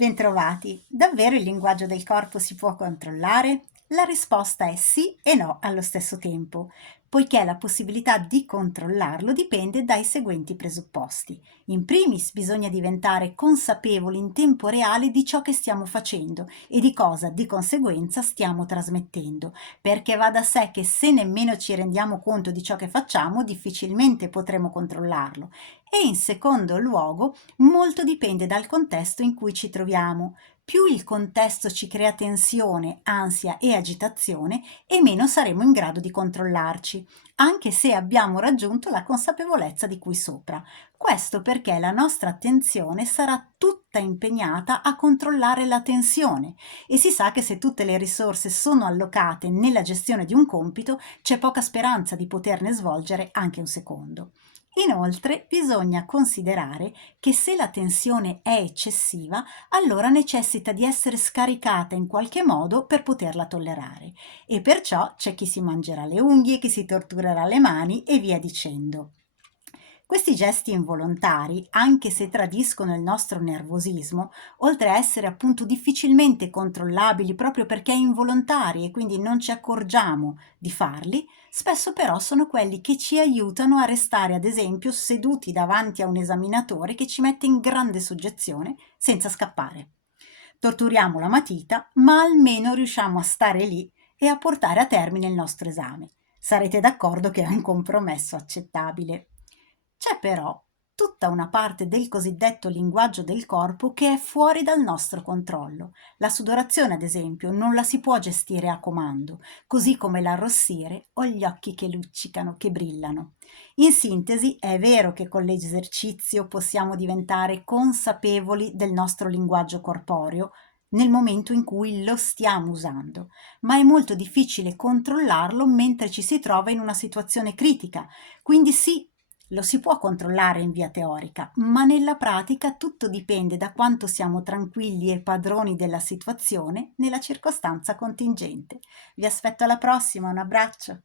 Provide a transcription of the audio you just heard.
Bentrovati! Davvero il linguaggio del corpo si può controllare? La risposta è sì e no allo stesso tempo, poiché la possibilità di controllarlo dipende dai seguenti presupposti. In primis bisogna diventare consapevoli in tempo reale di ciò che stiamo facendo e di cosa di conseguenza stiamo trasmettendo, perché va da sé che se nemmeno ci rendiamo conto di ciò che facciamo, difficilmente potremo controllarlo. E in secondo luogo, molto dipende dal contesto in cui ci troviamo. Più il contesto ci crea tensione, ansia e agitazione, e meno saremo in grado di controllarci, anche se abbiamo raggiunto la consapevolezza di cui sopra. Questo perché la nostra attenzione sarà tutta impegnata a controllare la tensione e si sa che se tutte le risorse sono allocate nella gestione di un compito, c'è poca speranza di poterne svolgere anche un secondo. Inoltre, bisogna considerare che se la tensione è eccessiva, allora necessita di essere scaricata in qualche modo per poterla tollerare, e perciò c'è chi si mangerà le unghie, chi si torturerà le mani e via dicendo. Questi gesti involontari, anche se tradiscono il nostro nervosismo, oltre a essere appunto difficilmente controllabili proprio perché involontari e quindi non ci accorgiamo di farli, spesso però sono quelli che ci aiutano a restare, ad esempio, seduti davanti a un esaminatore che ci mette in grande soggezione senza scappare. Torturiamo la matita, ma almeno riusciamo a stare lì e a portare a termine il nostro esame. Sarete d'accordo che è un compromesso accettabile. C'è però tutta una parte del cosiddetto linguaggio del corpo che è fuori dal nostro controllo. La sudorazione, ad esempio, non la si può gestire a comando, così come l'arrossire o gli occhi che luccicano, che brillano. In sintesi, è vero che con l'esercizio possiamo diventare consapevoli del nostro linguaggio corporeo nel momento in cui lo stiamo usando, ma è molto difficile controllarlo mentre ci si trova in una situazione critica. Quindi sì, lo si può controllare in via teorica, ma nella pratica tutto dipende da quanto siamo tranquilli e padroni della situazione nella circostanza contingente. Vi aspetto alla prossima, un abbraccio!